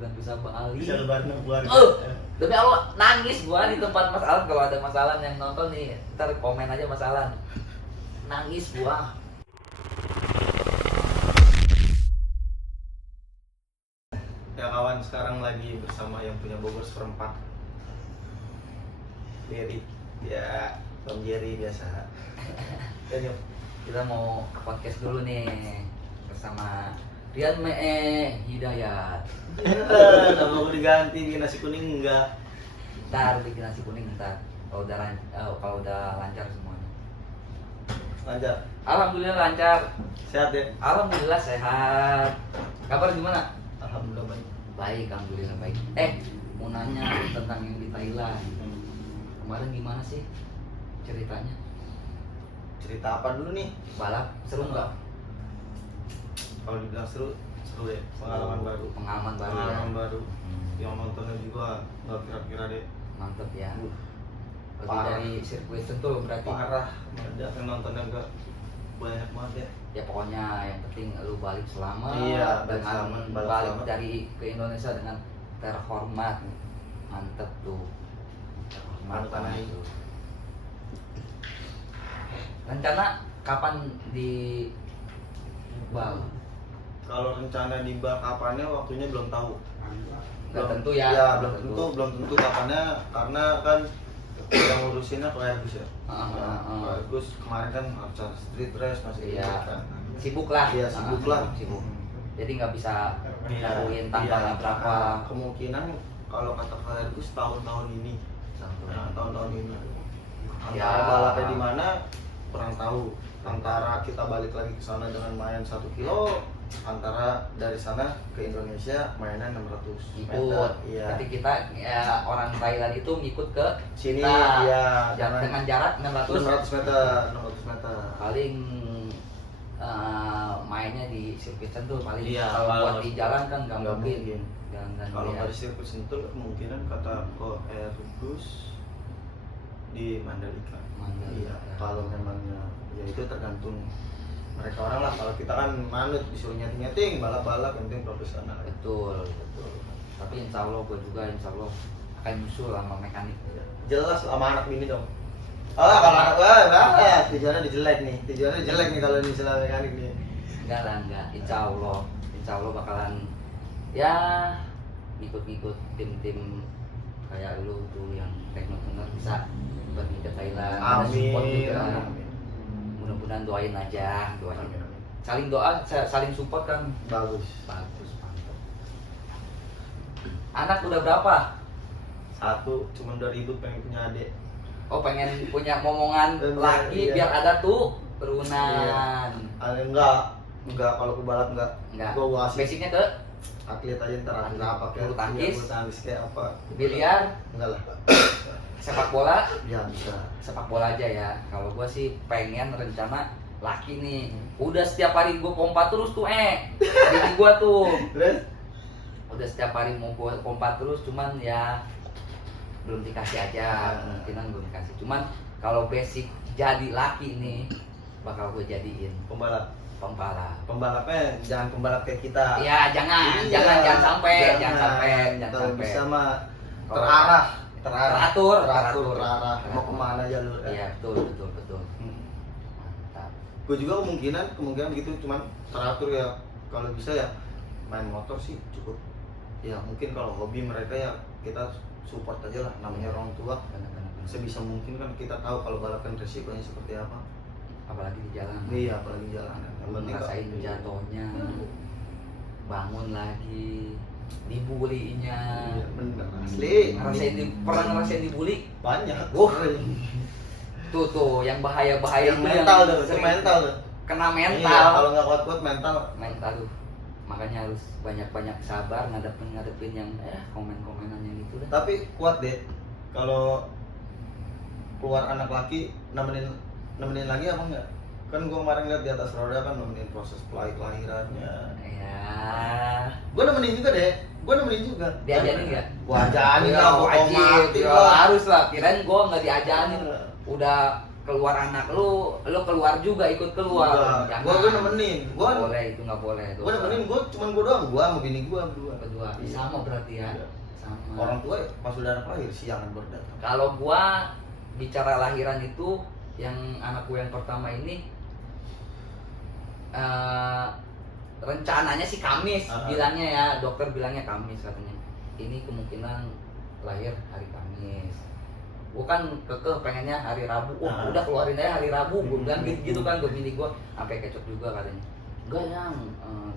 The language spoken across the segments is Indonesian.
bukan bisa Bali. Bisa lebaran keluarga. Demi Allah nangis gua di tempat Mas Alan. Kalau ada Mas Alan yang nonton nih, ntar komen aja Mas Alan. Nangis gua. Ya kawan, sekarang lagi bersama yang punya Bogor seperempat. Jerry, ya Tom Jerry biasa. Dan yuk, Kita mau ke podcast dulu nih bersama Rian Mee Hidayat. ya, nama gue diganti bikin nasi kuning enggak? Ntar bikin nasi kuning ntar. Kalau udah lancar semuanya. Lancar, Alhamdulillah lancar. sehat ya? Alhamdulillah sehat. Kabar gimana? Alhamdulillah baik. Baik, alhamdulillah baik. Mau nanya tentang yang di Thailand. Kemarin gimana sih ceritanya? Cerita apa dulu nih? Balap seru nggak? Kalau dibilang seru, seru deh. Pengalaman baru. Pengalaman baru ya. Pengalaman baru. Yang nontonnya juga nggak kira-kira deh. Mantep ya. Lebih Parah. dari sirkuit Sentul berarti. Parah, meledak yang nontonnya enggak banyak banget ya. Ya pokoknya yang penting lu balik selamat. Iya, dengan balik selamat, balik balik selamat. dari ke Indonesia dengan terhormat. Mantep tuh. Terhormat Mantap, banget Nay. tuh. Rencana kapan di Bal? Kalau rencana di bar kapannya waktunya belum tahu. Nggak tentu ya. Ya, belum tentu kapannya karena kan yang ngurusinnya ke Airbus ya. Ke Airbus kemarin kan harus street race masih Iya. kan. Sibuk lah. Iya, sibuk lah. Sibuk. Jadi nggak bisa Iya, ngaruhin tanggalnya iya. berapa. Kemungkinan kalau kata ke Airbus tahun-tahun ini. Nah, tahun-tahun ini. Antara Ya. balapnya di mana kurang tahu. Antara kita balik lagi ke sana dengan main 1 kilo, antara dari sana ke Indonesia mainan 600 meter. Ikut. Iya. Tapi kita ya, orang Thailand itu ngikut ke Sini kita. iya, Dengan jarak 600 600 meter, 600 meter. paling mainnya di sirkuit Sentul paling. Iya, Kalau kalau buat di jalan kan nggak nggak mungkin. mungkin. Jangan Kalau ya. dari sirkuit Sentul kemungkinan kata ke Airbus di Mandalika. Mandalika. Iya, kalau memangnya ya itu tergantung mereka orang lah. Kalau kita kan manut disuruh nyeting balap-balap yang penting profesional. Betul. Tapi insya Allah gue juga insya Allah akan nyusul sama mekanik. Jelas sama anak bini dong. Oh, kalau anak gua ya tujuannya dijelek nih. Tujuannya jelek nih kalau di sela mekanik nih. Enggak lah, enggak. Insya Allah bakalan ya ngikut-ngikut tim-tim kayak lu tuh yang teknotuner bisa pergi ke Thailand. Ada support Amin. juga. Amin. Mudah-mudahan doain aja, doain. Amin. Saling doa, saling support kan Bagus. bagus, mantap. Anak udah berapa? Satu, cuma udah ribut pengen punya adik. Oh, pengen punya momongan laki Iya. biar ada tuh turunan. Enggak kalau ke balap enggak. Enggak. Gua kasih Basicnya ke atlet aja ntar atlet apa kayak Bulu tangkis. bulu tangkis kayak apa. biliar, Enggak lah. sepak bola. Ya bisa. Sepak bola aja ya. Kalau gua sih pengen rencana laki nih. Udah setiap hari gua pompa terus tuh Jadi gua tuh Terus udah setiap hari mau gua pompa terus, cuman ya belum dikasih aja, kemungkinan belum dikasih. Cuman kalau basic jadi laki nih bakal gue jadiin pembalap. pembalap. Pembalapnya jangan pembalap kayak kita. Iya, jangan Iya, sampai, jangan jangan sampai. Kalau bisa mah Kalau terarah, teratur. terarah. Mau kemana jalur? Iya, betul. Mantap. Gue juga kemungkinan gitu, cuman teratur ya. Kalau bisa ya main motor sih cukup. Ya mungkin kalau hobi mereka ya kita support aja lah, namanya orang tua. Benar-benar. Sebisa mungkin kan kita tahu kalau balapan resikonya seperti apa. Apalagi di jalan. Iya, apalagi jalanan. Yang penting Ngerasain jatuhnya, bangun lagi, dibulinya. Iya, bener asli. Pernah ngerasain dibully? Banyak. Tuh yang bahaya yang itu mental tuh, yang sering mental tuh. kena mental. Iya, kalau nggak kuat mental. Tuh. Makanya harus banyak sabar ngadepin yang komen-komenan yang gitu deh. Tapi kuat deh. Kalau keluar anak laki nemenin lagi apa enggak? Kan gua kemarin lihat di atas roda kan nemenin proses kelahirannya. Ya. Gua nemenin juga deh. Diajarin nggak? Gua ajarin lah, gua wajib. otomatis Ya, lah. harus lah. Kirain gua nggak diajarin. Udah keluar anak lu keluar juga ikut keluar. Gua nemenin. Gua boleh itu nggak boleh. Gua nemenin, cuman gua doang, gua sama bini gua berdua. Sama berarti ya. Iya. Sama. Orang tua pas udah anak lahir siangan baru datang. Kalau gua bicara lahiran itu yang anak gua yang pertama ini rencananya sih Kamis, bilangnya ya, dokter bilangnya Kamis katanya. Ini kemungkinan lahir hari Kamis. Gua kan kekeh pengennya hari Rabu. Udah keluarin aja hari Rabu. Gua bilang gitu kan, gua bini gua sampai kecot juga katanya. Enggak yang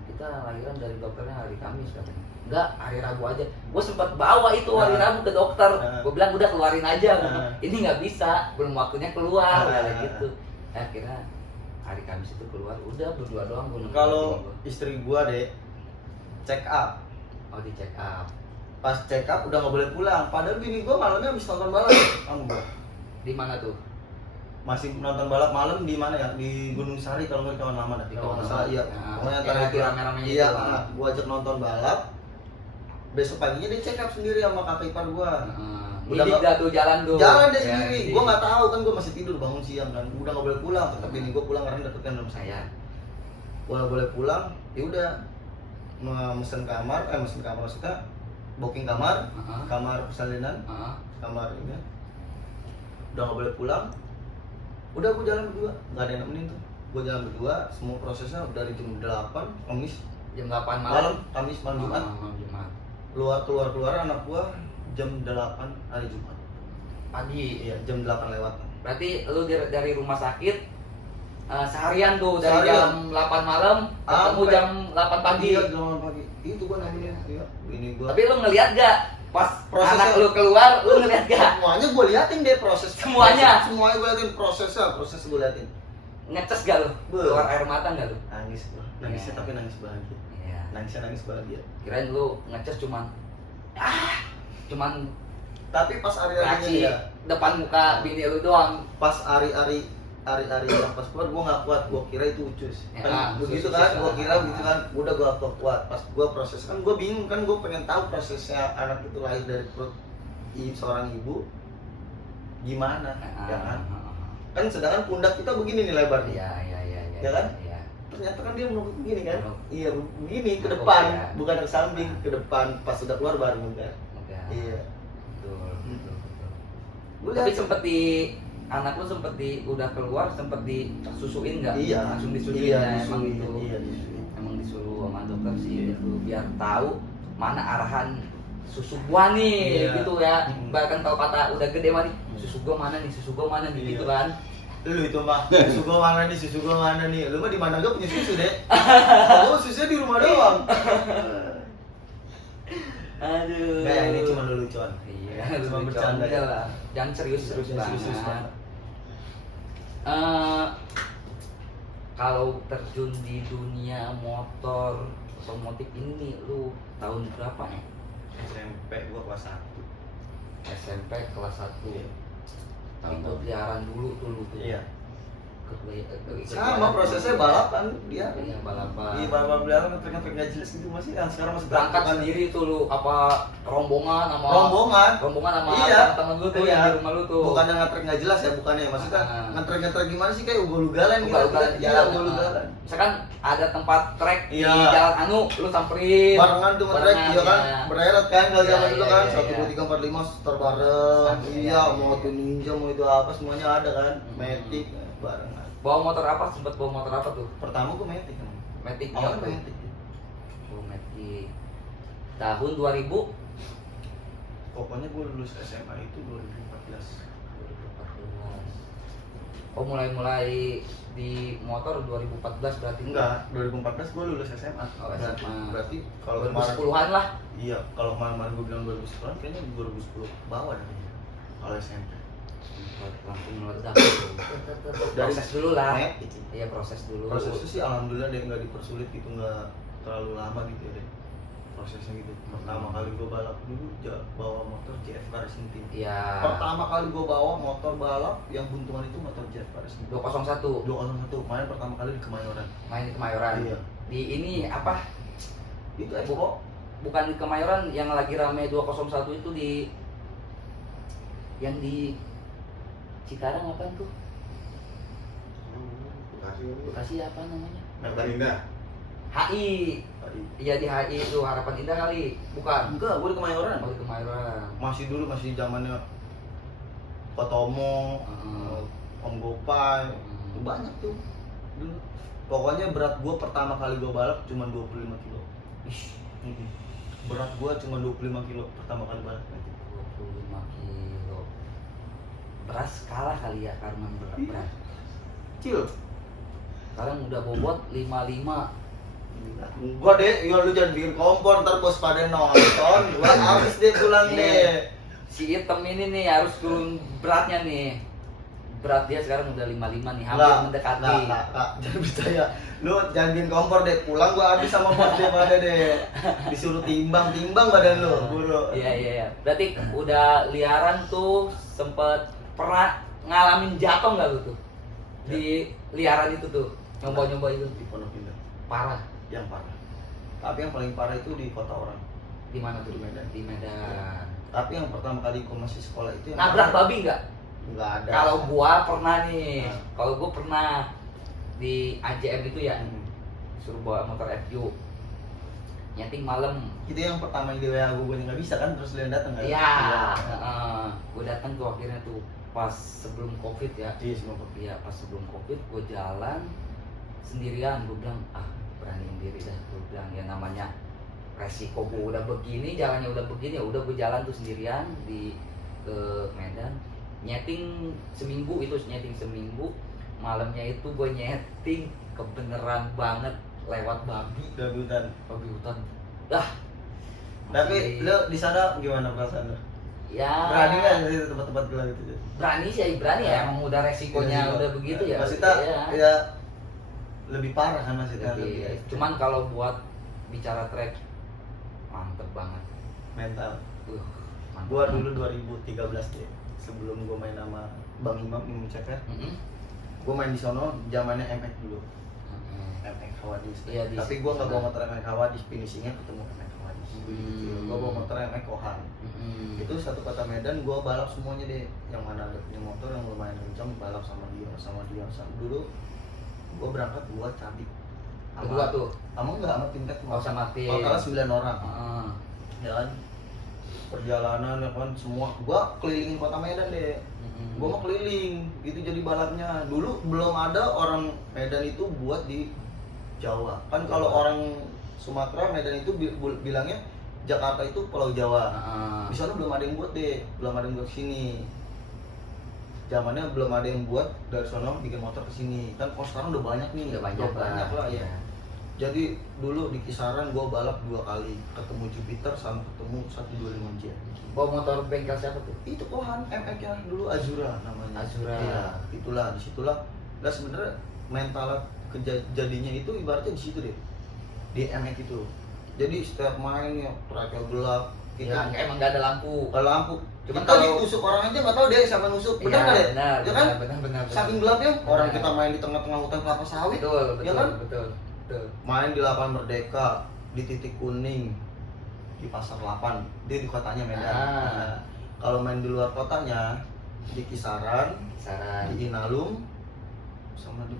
kita lahiran dari dokternya hari Kamis katanya. Enggak, hari Rabu aja. Gue sempat bawa itu hari Rabu ke dokter. Gue bilang udah keluarin aja. Ini nggak bisa, belum waktunya keluar kayak gitu. Akhirnya hari Kamis itu keluar, udah berdua doang gue. Kalau istri gua deh check up. Oh, di check up. Pas check up udah nggak boleh pulang. Padahal bini gua malamnya habis nonton balap sama gua. Di mana tuh? Masih nonton balap malam di mana ya? Di Gunung Sari kalau nggak di kawan lama dah. Di Kalau Kawan nggak salah, iya. Nah, Pokoknya yang antara lagi itu rame-ramenya iya, itu lah. gua ajak nonton balap. Besok paginya dia check up sendiri sama kakak ipar gua. Udah nggak tuh jalan tuh. Jalan dia sendiri. Gua nggak tahu kan, gua masih tidur bangun siang kan. Udah nggak boleh pulang. Tetap bini gua pulang karena deket kan rumah saya. Gua nggak boleh pulang. Ya udah mesen kamar maksudnya booking kamar, kamar persalinan, kamar ini. Udah nggak boleh pulang. Udah gua jalan berdua, nggak ada yang nemenin tuh. Gua jalan berdua, semua prosesnya dari jam 8 Kamis. Jam 8 Malam, Kamis malam Jumat. Malam Jumat. Keluar anak gua jam 8 hari Jumat. Pagi. Iya, jam 8 lewat. Berarti lu dari rumah sakit seharian tuh dari Seharian. jam 8 malam ketemu jam 8 pagi. Iya, jam 8 pagi. Itu gua nemenin, iya. Bini gua. Tapi lu ngeliat gak pas Prosesnya- anak lu keluar, lu ngeliat gak? Semuanya gua liatin deh proses. Semuanya? Semuanya gua liatin proses gua liatin. Ngeces gak lu? Keluar air mata gak lu? Nangis gua. Nangisnya Iya. tapi nangis bahagia. Iya. Nangisnya nangis bahagia. Kirain lu ngeces cuman Tapi pas hari-harinya kasih ya, depan muka bini lu doang. pas hari-hari yang pas keluar gua nggak kuat, gua kira itu ucus Ya, kan begitu ucus, kan, ucus, gua kira ah. begitu kan, udah gua kuat. Pas gua proses kan gua bingung kan, gua pengen tahu prosesnya anak itu lahir dari perut seorang ibu gimana, ya kan? Kan sedangkan pundak kita begini nih lebarnya, Iya. Ya kan? Iya. ternyata kan dia menurut begini kan, Menurut. iya begini ke Menurut, depan, ya. bukan ke samping, ke depan. Pas sudah keluar baru enggak. Udah. Iya. Betul. Gua Tapi lihat- sempet anak lu sempet udah keluar sempet disusuin nggak? Iya, Langsung disusuin iya, ya, emang disuruh, itu. iya, disuruh. Emang disuruh sama dokter sih Iya. itu biar tahu mana arahan susu gua nih, Iya. gitu ya. Mm. Bahkan kalau kata udah gede mah nih, susu gua mana nih, Iya. gitu kan. Lu itu mah susu gua mana nih, lu mah di mana gak punya susu deh. Gua susunya di rumah doang. Aduh. Kayak ini cuma lelucon. Iya, Cuma lucu bercanda aja ya. lah. Jangan serius-serius banget. Serius banget. Kalau terjun di dunia motor otomotif ini lu tahun berapa ya? SMP gua kelas 1. SMP kelas 1. Iya. Ikut liaran dulu tuh. Iya. Ikut Sama liaran prosesnya dulu. balapan dia. Iya, balapan. Iya, balapan belakang ngetrek nggak jelas gitu masih. Yang sekarang masih Berangkat berantakan. sendiri tuh lu apa rombongan sama Rombongan. sama teman lu tuh Iya. yang di rumah lu tuh. Bukan yang ngetrek nggak jelas ya, bukannya maksudnya ngetrek gimana sih, kayak ugal-ugalan gitu. Ugal-ugalan di Iya, jalan. ugal-ugalan. Misalkan ada tempat trek Iya. di jalan anu, lu samperin. Barengan tuh ngetrek, Barengan, iya kan, ya. berderet kan kalau Iya, zaman iya, dulu kan, iya, 1, iya. 2, 3, 4, 5 setor bareng, Iya, iya, iya, mau iya. itu ninja, mau itu apa, semuanya ada kan, Matic, barengan. Bawa motor apa? Sempet bawa motor apa tuh? Pertama gua Matic kan, Matic awalnya apa? Matic. Oh, Matic. Tahun 2000 Pokoknya gua lulus SMA itu 2014. 2014. Oh, mulai di motor 2014 berarti. Enggak, 2014 gua lulus SMA. Oh, SMA. Berarti kalau kemarin 2010-an lah. iya, kalau kemarin gua bilang 2010 kayaknya 2010 ke bawah dah kayaknya. Kalau SMP. Langsung meledak. Dari Proses dulu lah. Matic. Iya, proses dulu. Proses itu sih alhamdulillah deh nggak dipersulit gitu, nggak terlalu lama gitu ya deh prosesnya gitu. Pertama kali gue balap dulu bawa motor JFK Racing Team. Iya. Pertama kali gue bawa motor balap yang buntungan itu motor JFK Racing Team 201 201, main pertama kali di Kemayoran. main di Kemayoran. Iya. Di ini apa? Itu Expo. Bukan di Kemayoran yang lagi rame 201 itu yang di Cikarang apa tuh? Bekasi apa namanya? Harapan Indah. HI. Iya di HI itu Harapan Indah kali. Bukan. Enggak, gue di Kemayoran. Oh di Kemayoran. Masih dulu masih zamannya Kotomo, Om Gopay, itu banyak tuh dulu. Pokoknya berat gua pertama kali gua balap cuma 25 kilo. Berat gua cuma 25 kilo pertama kali balap. 25 kilo. Beras kalah kali ya karena berat. Kecil. Sekarang udah bobot 55. Gua deh, ya lu jangan bikin kompor ntar bos pada nonton, gua habis deh pulang deh. Si hitam ini nih harus turun beratnya nih. Berat dia sekarang udah 55 nih, hampir mendekati. Nggak, jangan percaya. Lu jangan bikin kompor deh, pulang gua habis sama bos dia pada deh. Disuruh timbang badan lu, buru. Iya. Berarti udah liaran tuh sempet pernah ngalamin jatuh nggak lu tuh? Di liaran itu tuh, nyoba itu. Di Pondok Indah. Parah. Yang parah. Tapi yang paling parah itu di kota orang. Di mana tuh? Di Medan. Di Medan. Tapi yang pertama kali gua masih sekolah itu yang Nabrak babi nggak? nggak ada. Kalau gua pernah nih, Nah. kalau gua pernah di AJM itu ya, suruh bawa motor FU, nyeting malam. Itu yang pertama di WA gua nggak bisa kan, terus dia datang kan? Iya, gua datang tuh akhirnya tuh pas sebelum COVID ya. Iya, semua kok. Iya, pas sebelum COVID gua jalan sendirian, gua bilang beraniin diri dah, gua bilang ya namanya resiko gua udah begini, jalannya udah begini, ya udah gua jalan tuh sendirian ke Medan. Nyeting seminggu, malamnya itu gue nyeting kebeneran banget lewat babi Gabutan. hutan. Tapi lo di sana gimana perasaan lo? Ya Berani nggak di tempat-tempat gelap itu? berani ya, emang udah resikonya Resiko. udah begitu ya. Masita ya lebih parah kan Masita. Cuman kalau buat bicara trek mantep banget mental. mantep. Gua dulu 2013 deh, sebelum gua main sama Bang Imam Ceker. Gua main di sono zamannya MX dulu. MX Hawadis. Iya, tapi gua nggak bawa motor MX Hawadis, finishingnya ketemu MX Hawadis. Gua bawa motor MX Kohan. Itu satu kota Medan, gua balap semuanya deh. Yang mana ada punya motor yang lumayan kencang, balap sama dia. Dulu gua berangkat buat cabik. Kedua tuh Enggak sama tim tek. sama tim. Totalnya 9 orang. Ya kan? Perjalanan ya kan semua. Gua kelilingin kota Medan deh. Gua mau keliling, itu jadi balapnya. Dulu belum ada orang Medan itu buat di Jawa. Kan kalau orang Sumatera, Medan itu bilangnya Jakarta itu Pulau Jawa. Di sana belum ada yang buat deh, belum ada yang buat sini. Zamannya belum ada yang buat dari sana bikin motor ke sini. Kan kalau sekarang udah banyak nih, udah banyak lah ya. Jadi dulu di kisaran gua balap 2 kali, ketemu Jupiter sama ketemu 125J. Bawa motor bengkel siapa tuh? Itu Kohan MX nya dulu Azura namanya. Azura. Iya, itulah disitulah. Nah sebenarnya mental jadinya itu ibaratnya di situ deh. Di MX itu. Jadi setiap main ya tracknya gelap. Ya, emang gak ada lampu. Kalau lampu, Cuman kita kalau ditusuk orang aja nggak tahu dia siapa nusuk. Benar nggak deh? Ya kan? Benar. Saking gelapnya, orang Benar. kita main di tengah-tengah hutan kelapa sawit. Betul. Ya kan? Betul. Main di Lapangan Merdeka, di Titik Kuning, di Pasar 8, dia di kotanya Medan. Nah, kalau main di luar kotanya, di Kisaran, di Inalum, sama di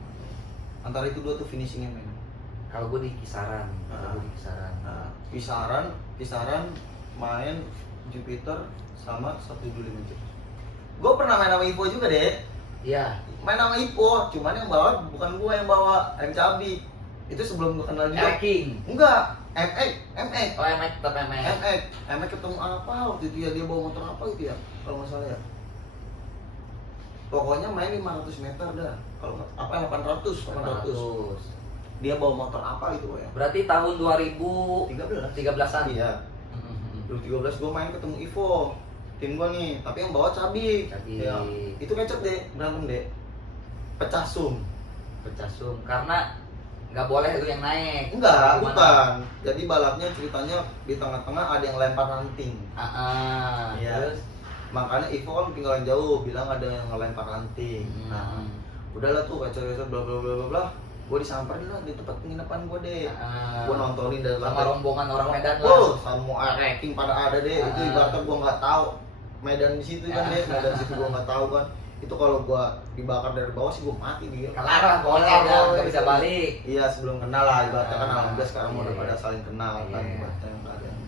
antara itu dua tuh finishingnya men. Kalau gue di Kisaran, Nah, Kisaran main Jupiter sama 125J. Gue pernah main sama Ipo juga deh. Iya. Main sama Ipo, cuman yang bawa bukan gue yang bawa, M Cabi. Itu sebelum gue kenal dia. King. Enggak, MX. Oh, MX tetap MX. MX ketemu apa waktu itu ya, dia bawa motor apa gitu ya, kalau nggak salah ya. Pokoknya main 500 meter dah. Kalau apa 800. Dia bawa motor apa gitu ya. Berarti tahun 2013-an. Iya. 2013 gue main ketemu Ivo. Tim gue nih, tapi yang bawa Cabi. Ya, itu kecet deh, berantem deh. Pecah sum Karena nggak boleh lu yang naik. Enggak, Gimana? bukan. Jadi balapnya ceritanya di tengah-tengah ada yang lempar ranting. Iya. Terus Makanya Ivo kan tinggalan jauh, bilang ada yang ngelempar ranting. Nah, udahlah tuh kacau-kacau bla bla bla bla bla. Gue disamperin lah di tempat penginapan gue deh. Gue nontonin dari sama rombongan orang Medan lah. Oh, sama ranking pada ada deh. Itu ibaratnya gue nggak tahu Medan di situ kan deh. Medan situ gue nggak tahu kan. Itu kalau gua dibakar dari bawah sih gua mati dia. Kelar lah pokoknya udah nggak bisa balik. Iya, sebelum kenal lah ibaratnya kan alhamdulillah sekarang Iya, udah iya. pada saling kenal kan Iya. ibaratnya nggak ada yang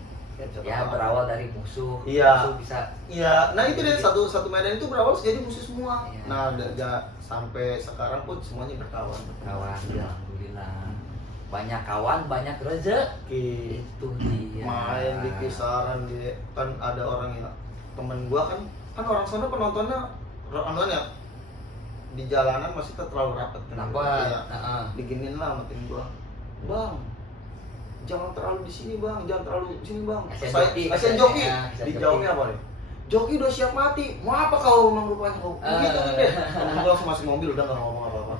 Ya berawal dari musuh. Iya. Musuh bisa. Iya, nah itu deh satu medan itu berawal jadi musuh semua. Iya. Nah, sampai sekarang pun semuanya berkawan. Kawan, alhamdulillah. Banyak kawan, banyak rezeki. Itu dia. Main di kisaran di kan ada orang ya temen gua kan orang sana penontonnya ya di jalanan masih terlalu rapat. Kenapa? Ya, Heeh. diginin lah sama tim gua. Bang, jangan terlalu di sini bang, jangan terlalu di sini bang. Kasihan joki. Dijawabnya apa nih? Joki udah siap mati. Mau apa kau emang rupanya kau? Begitu deh. Temen gua langsung masuk mobil udah nggak ngomong apa-apa.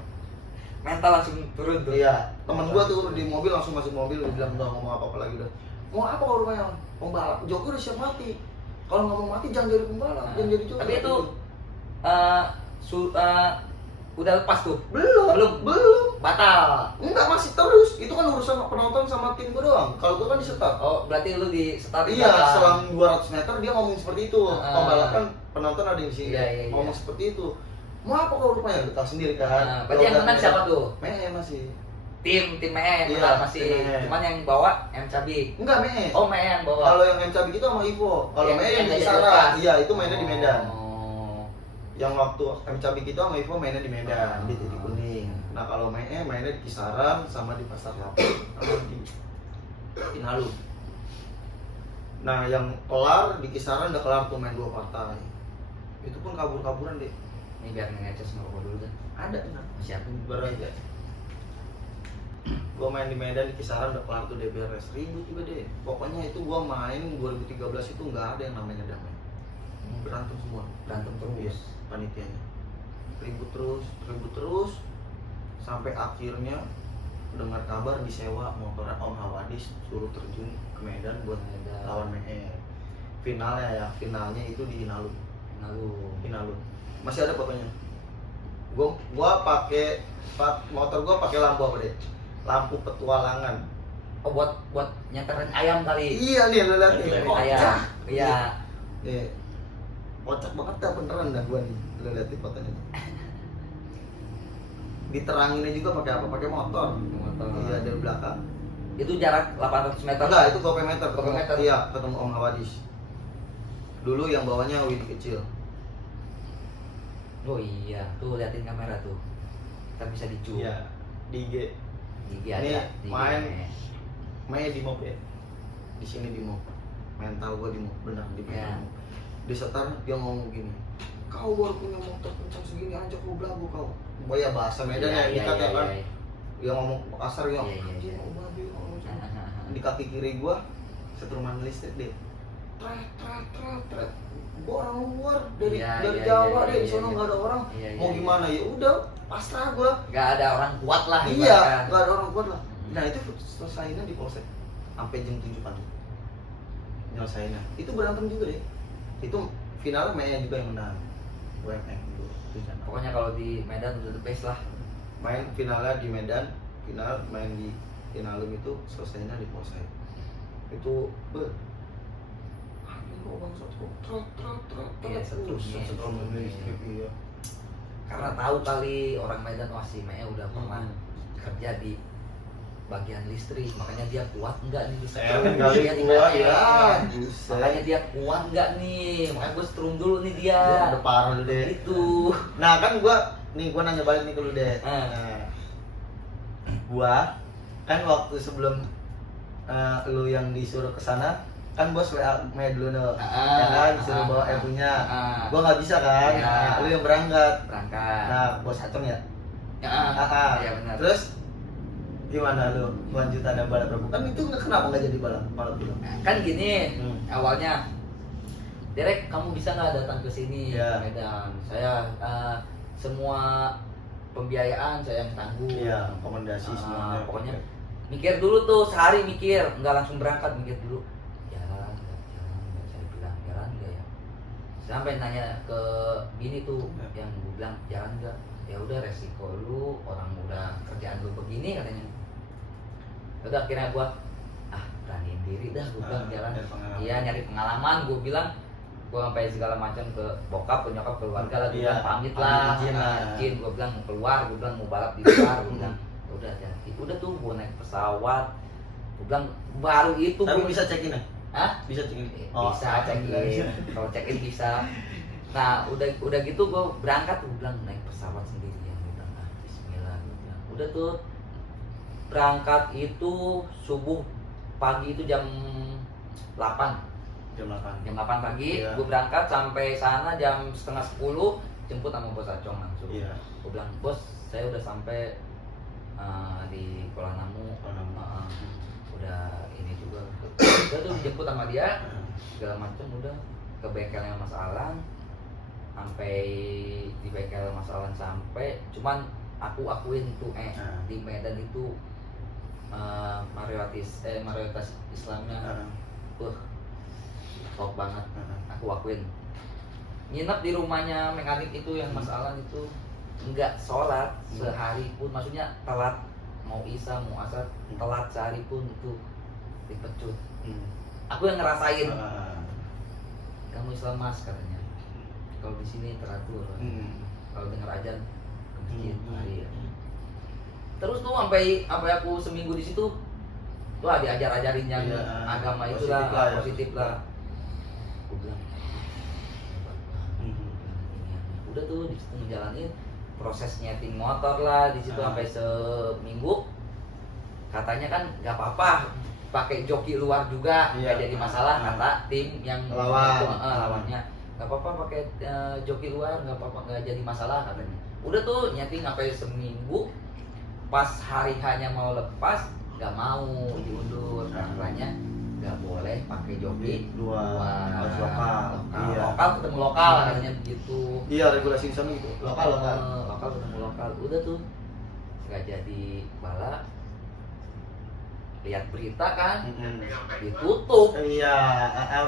Mental langsung turun tuh. Iya, temen gua tuh di mobil langsung masuk mobil udah bilang udah ngomong apa-apa lagi udah. Mau apa kau rupanya? Pembalap. Joki udah siap mati. Kalau nggak mau mati jangan jadi pembalap, jangan jadi joki. Tapi itu udah lepas tuh. Belum. Batal. Enggak, masih terus. Itu kan urusan penonton sama tim gua doang. Kalau gua kan di start. Oh, berarti lu di start. Iya, selang 200 meter dia ngomong seperti itu. Pembalap kan penonton ada di sini. Iya. Ngomong seperti itu. Mau apa kau rupanya? Lu tahu sendiri kan. Berarti yang menang siapa tuh? Masih. Tim ME yang Iya, menang masih. tim ME. Cuman yang bawa M Cabi. Enggak, Oh, ME yang bawa. Kalau yang Cabi itu sama Ivo. Kalau Yang- yang yang di jadi Kisaran. lepas. Iya, itu mainnya di Medan. Oh. Yang waktu Cabi itu sama Ivo mainnya di Medan, di Titik Kuning. Nah, kalau mainnya di Kisaran sama di Pasar Lapu sama di Inalum. Nah, yang kelar di Kisaran udah kelar tuh main 2 partai. Itu pun kabur-kaburan deh. Ini biar ngecas ngerokok dulu kan. Ada nah. Siap. Baru aja. Gua main di Medan di Kisaran udah kelar tuh DBRS ribut juga deh. Pokoknya itu gua main 2013 itu nggak ada yang namanya damai. Berantem semua. Berantem terus. Iya, panitianya. Ribut terus sampai akhirnya dengar kabar disewa motor Om Hawadis suruh terjun ke Medan buat lawan ME. Finalnya itu di Inalum. Masih ada pokoknya. Gua pakai motor gua pakai lampu apa deh? Lampu petualangan. Oh, buat nyanterin ayam kali. Iya nih, lu lihat nih. Nyanterin Kocak. ayam. Iya. Nih. Kocak banget dah beneran dah gua nih. Lu lihat di fotonya. Diteranginnya juga pakai apa? Pakai motor. Iya, dari belakang. Itu jarak 800 meter. Enggak, itu gope meter. Gope meter. Iya, ketemu Om Hawadis. Dulu yang bawahnya Widi kecil. Oh iya, tuh liatin kamera tuh. Kita bisa dicu. Iya, di IG. Gigi Ini ada. di main. Mainnya di mob ya. Di sini di mob. Mental gua di mob, benar di Ya. mob. Di setar dia ngomong gini. Kau baru punya motor kencang segini aja kau belagu kau. Oh ya bahasa Medan ya, dikat ya kan. Dia ngomong kasar ya. Iya. Kau babi ngomong gitu. Di kaki kiri gua setruman listrik deh. Tret. Gua orang luar dari Jawa deh, di sana nggak ada orang. Mau gimana ya udah pasrah gua. Gak ada orang kuat lah. Iya, nggak ada orang kuat lah. Nah itu selesainya di polsek sampai jam 7 pagi. Nyelesainnya. Itu berantem juga deh. Itu finalnya Maya juga yang menang. UMM dulu. Pokoknya kalau di Medan udah the best lah. Main finalnya di Medan, final main di Inalum itu selesainya di polsek. Itu Iya, seterusnya. Iya. Karena tahu kali orang Medan, wah si Mea udah pernah kerja di bagian listrik, makanya dia kuat enggak nih bisa Kali gua ya. makanya dia kuat enggak nih, makanya gue setrum dulu nih dia. Udah parah deh. Itu. Nah kan gua nanya balik nih ke lu deh. Nah, gua kan waktu sebelum lu yang disuruh ke sana kan bos WA Maya dulu no, ya kan disuruh bawa punya. Gua nggak bisa kan, Ya. lu yang berangkat. Berangkat. Nah bos Acong ya. Iya benar. Terus gimana lu kelanjutannya balap rebu? Kan itu kenapa nggak jadi balap bilang? Kan gini, Hmm. awalnya Derek, kamu bisa nggak datang ke sini Ya. Medan? Saya semua pembiayaan saya yang tanggung. Iya, rekomendasi semuanya. Pokoknya mikir dulu tuh, sehari mikir, nggak langsung berangkat, mikir dulu. Jalan nggak, saya bilang jalan nggak ya. Sampai nanya ke bini tuh, yang gue bilang jalan nggak. Ya udah resiko lu, orang udah kerjaan lu begini katanya. Udah akhirnya gua beraniin diri dah, gue bilang jalan. Iya nyari pengalaman, gue bilang gua sampai segala macam ke bokap, ke nyokap, keluarga lah, gua Iya, bilang pamit lah, izin lah. izin, gua bilang mau keluar, gua bilang mau balap di luar, gua bilang udah hati-hati. Udah tuh gua naik pesawat, gua bilang baru itu Tapi gua bisa check in ya? Hah? Bisa check in. Bisa check in, kalau check in bisa. Nah udah gitu gua berangkat, gua bilang naik pesawat sendirian, gua bilang Bismillah, gua bilang. Udah tuh berangkat itu subuh pagi itu jam 8 Jam 8. jam 8 pagi, Iya. gue berangkat sampai sana jam setengah 10, jemput sama bos Acong langsung. Iya. Gue bilang, bos saya udah sampai di Kuala Namu, Kuala Namu. udah ini juga. Udah tuh dijemput sama dia, segala macam udah ke bengkelnya Mas Alan, sampai di bengkel Mas Alan sampai, cuman aku akuin tuh di Medan itu mayoritas Islamnya, top banget, aku akuin. Nginep di rumahnya mekanik itu yang Mas Alan itu nggak sholat sehari pun, maksudnya telat mau isya mau asar telat sehari pun itu dipecut. Aku yang ngerasain. Kamu Islam Mas katanya, kalau di sini teratur, kalau dengar ajan ke masjid hari ya. Terus tuh sampai aku seminggu di situ, wah diajar-ajarin yang agama itulah, positif lah. Aku bilang udah tuh di situ ngejalanin proses nyeting motor lah di situ sampai seminggu. Katanya kan nggak apa-apa pakai joki luar juga, nggak jadi masalah kata tim yang lawannya. Nggak apa-apa pakai joki luar, nggak apa-apa, nggak jadi masalah katanya. Udah tuh nyeting sampai seminggu. Pas hari hanya mau lepas nggak mau diundur, katanya nggak boleh pakai joki luar, harus lokal. Lokal ketemu lokal katanya begitu. Iya, regulasi di sana gitu. Lokal Ketemu lokal. Udah tuh nggak jadi bala. Lihat berita kan, ditutup. Iya,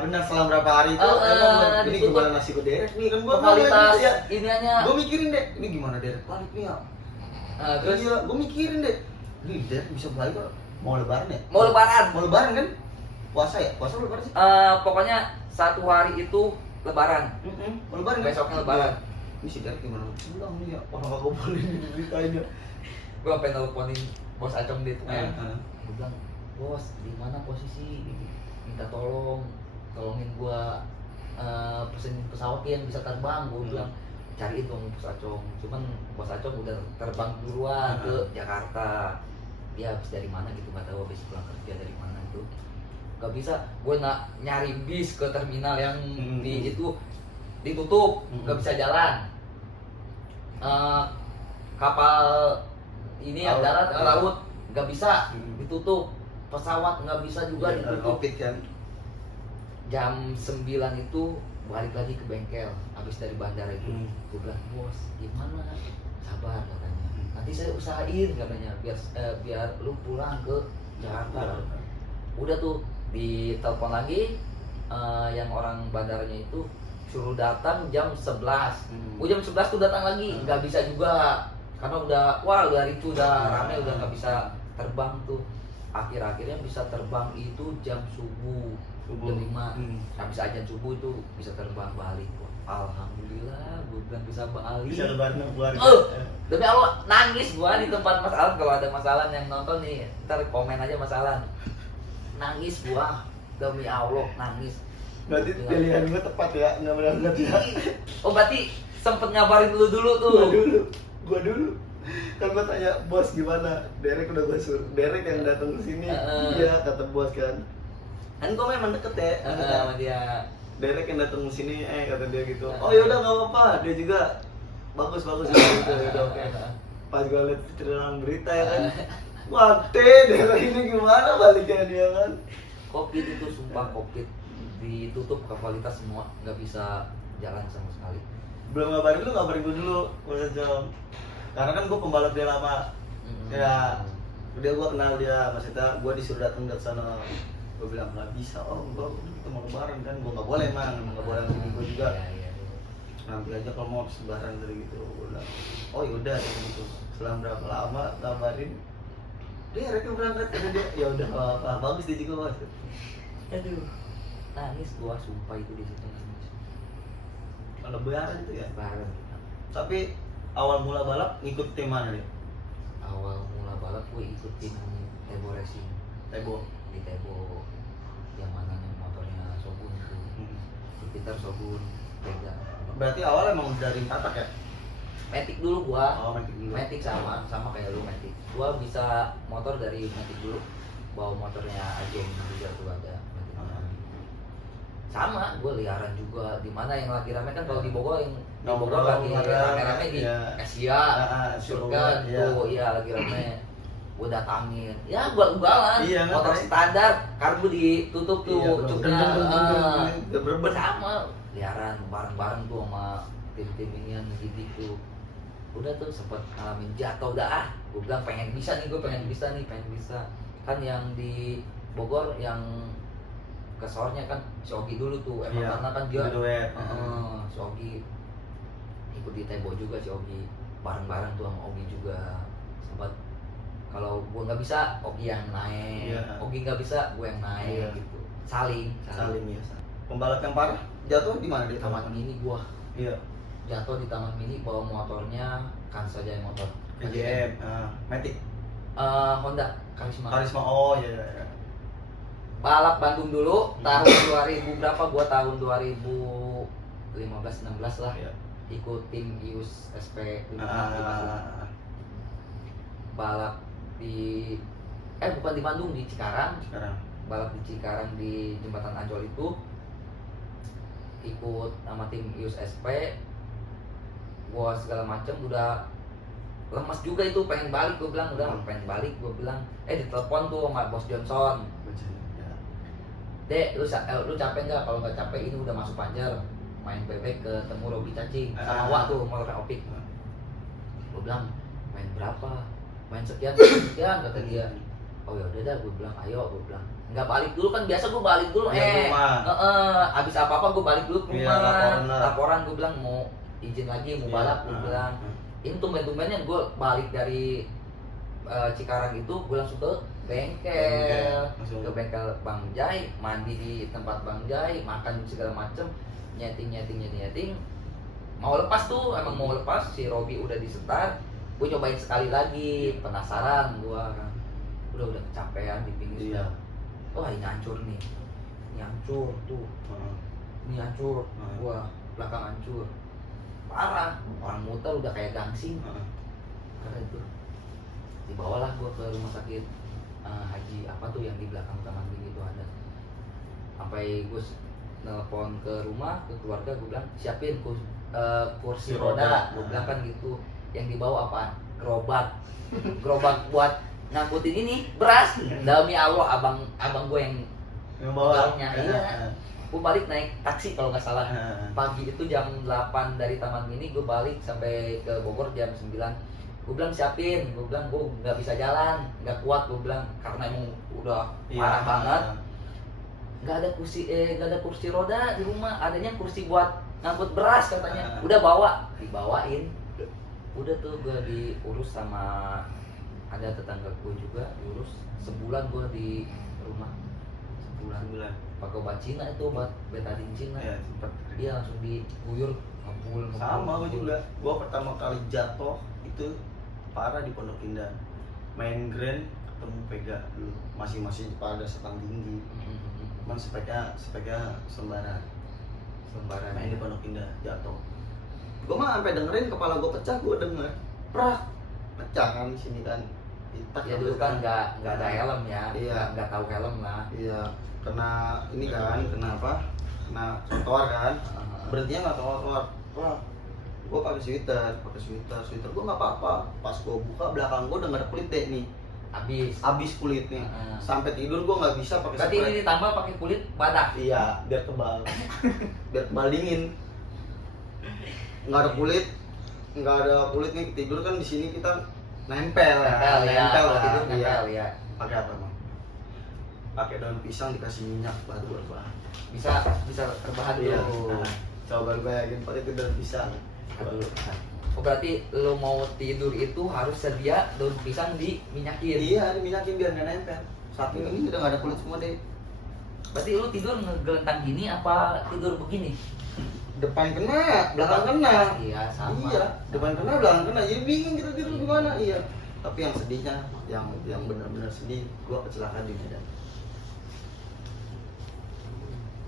benar setelah berapa hari itu ini ditutup. gimana nasib derek nih kan gua Kualitas ya. iniannya. Gua mikirin deh, ini gimana derek balik nih ya. Terus Gua mikirin deh, ini derek bisa balik kok. Mau lebaran ya? mau lebaran. Mau lebaran kan? Puasa ya? Puasa lebaran sih? Pokoknya satu hari itu lebaran. Mau lebaran kan? Besoknya lebaran. Ini si derek gimana pulang nih ya? Orang kagak boleh diceritain ya. Gue sampai nelponin bos Acong di itu. Gue bilang, bos di mana posisi? Minta tolongin gua pesen pesawat yang bisa terbang. Gue bilang cariin dong bos Acong. Cuman bos Acong udah terbang duluan ke Jakarta. Dia habis dari mana gitu, nggak tahu habis pulang kerja dari mana itu. Gak bisa, gue nyari bis ke terminal yang di itu ditutup, gak bisa jalan. Kapal ini yang darat, laut nggak bisa ditutup, pesawat nggak bisa juga ditutup. Kan? Jam 9 itu balik lagi ke bengkel habis dari bandara itu. Gue bilang, bos gimana, sabar katanya, nanti saya usahain katanya biar lu pulang ke Jakarta. Udah tuh ditelepon lagi yang orang bandaranya itu suruh datang jam 11. Jam 11 tuh datang lagi, nggak bisa juga karena udah ricu, udah rame, udah nggak bisa terbang tuh. Akhirnya bisa terbang itu jam subuh. Jam 5 habis ajan subuh itu bisa terbang balik. Alhamdulillah, gue bilang bisa balik. Bisa lebaran keluarga. Demi Allah nangis gua di tempat Mas Alan. Kalau ada Mas Alan yang nonton nih, ntar komen aja Mas Alan. Nangis gua, demi Allah nangis. Berarti pilihan gua tepat ya, nggak berangkat ya. Oh berarti sempet ngabarin dulu tuh. Gua dulu. Kan gua tanya, bos gimana? Derek udah gua suruh. Derek yang datang ke sini. Iya, kata bos kan. Kan gua memang deket ya. Sama dia. Derek yang datang ke sini, kata dia gitu. Oh yaudah nggak apa-apa. Dia juga bagus gitu. Yaudah oke. Pas gua liat cerita berita ya kan. Mati, Derek ini gimana baliknya dia kan? Covid itu sumpah, Covid ditutup kapalitas semua, nggak bisa jalan sama sekali. Belum ngabarin gua dulu, Mas Jom. Karena kan gua pembalap dia lama. Ya, udah gua kenal dia, maksudnya gua disuruh datang dari sana. Gua bilang nggak bisa, gua kita mau lebaran kan, gua nggak boleh nggak boleh sama gua juga. Nanti aja kalau mau habis lebaran dari gitu. Gua bilang, oh yaudah gitu. Setelah berapa lama kabarin, dia Reka berangkat, kata dia, ya udah apa bagus dia juga mas. Aduh, nangis gua sumpah itu di situ nangis. Lebaran tuh ya. Lebaran. Tapi awal mula balap ngikut tim mana nih? Awal mula balap gue ikutin Tebo Racing. Tebo. Di Tebo yang mana nih motornya Shogun tuh. Jupiter Shogun beda. Berarti awal emang dari tatak ya? Matic dulu gua. Oh, Matic dulu. Matic sama kayak lu Matic. Gua bisa motor dari Matic dulu. Bawa motornya Ajeng juga tuh ada. Sama, gue liaran juga. Di mana yang lagi rame kan kalau di Bogor yang di Bogor lagi rame-rame di Asia, Surga tuh, iya lagi rame. Gue datangin, ya ugal-ugalan, motor standar, karbu ditutup tuh, cuknya, bersama, liaran bareng-bareng tuh sama tim-tim inian gitu. Udah tuh sempet ngalamin jatuh dah. Gue bilang pengen bisa nih, pengen bisa. Kan yang di Bogor yang kesornya kan si Ogi dulu tuh emang karena kan dia si Ogi ikut di Tebo juga, si Ogi bareng-bareng tuh sama Ogi juga. Sempat kalau gue nggak bisa Ogi yang naik, Ogi nggak bisa gue yang naik gitu, saling ya. Pembalap yang parah jatuh di mana? Di Taman Mini gua. Iya. Jatuh di Taman Mini bawa motornya Kansa Jaya Motor. KJM, Matic. Honda Karisma. Oh iya. Balap Bandung dulu tahun 2000 berapa, gua tahun 2015-16 lah. Ikut tim Ius SP 56 di Bandung. Balap di bukan di Bandung, di Cikarang. Balap di Cikarang di Jembatan Ancol itu ikut sama tim Ius SP. Gua segala macem udah lemas juga itu, pengen balik gue bilang, ditelepon tuh sama Bos Johnson. Dek, lu capek nggak? Kalau nggak capek ini udah masuk Panjar, main bebek ketemu Robi Cacing sama Wak tuh motor Opik. Gue bilang main berapa? Main sekian kata dia. Oh ya udah dah, gue bilang ayo, gue bilang nggak balik dulu kan, biasa gue balik dulu abis apa gue balik dulu ke rumah, laporan gue bilang mau izin lagi mau balap, gue bilang ini tumben-tumbennya gue balik dari Cikarang itu gue langsung ke bengkel Bang Jai, mandi di tempat Bang Jai, makan segala macem, nyeting, mau lepas tuh, emang mau lepas, si Robi udah disetar, gue nyobain sekali lagi, penasaran gue kan, udah kecapean di finish. Wah ini hancur nih, ini hancur tuh, ini hancur, gua belakang hancur, parah, orang muter udah kayak gangsing, karena itu dibawalah gua ke rumah sakit Haji apa tuh yang di belakang Taman Mini itu ada, sampai gue nelpon ke rumah ke keluarga, gue bilang siapin kursi roda, gue bilang kan gitu, yang dibawa apaan? Gerobak buat ngangkutin ini beras. Demi Allah abang gue yang bawanya. Iya. Gue balik naik taksi kalau nggak salah. Pagi itu jam 8 dari Taman Mini, gue balik sampai ke Bogor jam 9. Gue bilang siapin, gue bilang gue nggak bisa jalan, nggak kuat, gue bilang karena emang udah parah banget. Nggak ada kursi roda di rumah, adanya kursi buat ngangkut beras katanya. Udah dibawain. Udah tuh gue diurus sama ada tetangga gue juga, diurus sebulan gue di rumah, sebulan pakai obat Cina itu, obat betadine Cina. Iya langsung diguyur ngepul. Sama gue juga, gue pertama kali jatuh itu parah di Pondok Indah, main grand ketemu Pega dulu, masih pada setang tinggi, cuman speknya sembaran main di Pondok Indah jatuh. Gue mah sampai dengerin kepala gue pecah, gue denger pecah kan di sini kan. Ya dulu kan nggak ada helm ya, nggak tahu helm lah. Iya, kena ini kan, kena trotoar kan, berhentinya nggak trotoar. Gue pakai sweater gue nggak apa-apa. Pas gue buka belakang gue udah nggak ada kulit deh nih, habis kulitnya. Sampai tidur gue nggak bisa pakai. Berarti ini ditambah pakai kulit badak. Iya, biar kebal dingin. Nggak ada kulit nih, tidur kan di sini kita nempel ya. Pakai apa emang? Pakai daun pisang dikasih minyak baru berbahan. Bisa terbahan dulu. Coba bayangin pakai daun pisang. Oh berarti lo mau tidur itu harus sedia daun pisang diminyakin. Iya, diminyakin biar nggak nempel. Saking ini udah nggak ada kulit semua deh. Berarti lo tidur ngegelentang gini apa tidur begini? depan kena, belakang kena. Iya, sama. Iya, depan kena, belakang kena. Jadi bingung kita tidur gimana? Iya. Tapi yang sedihnya, yang benar-benar sedih, gua kecelakaan di Medan.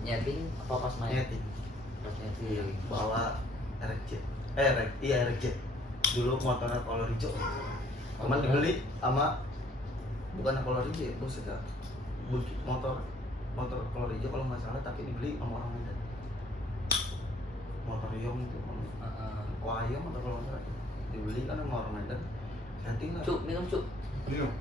Nyeting apa pas main? Nyeting. Pas nyeting. Bawa RJ. RJ. Dulu motornya Color hijau. Cuman dibeli sama bukan Color hijau ya, bos ya. Motor Color hijau kalau nggak salah, tapi dibeli sama orang Medan. Motor Yong itu, Koayong atau kalau nggak salah dibeli kan sama orang Medan. Setting lah. Cuk, minum cuk. Minum.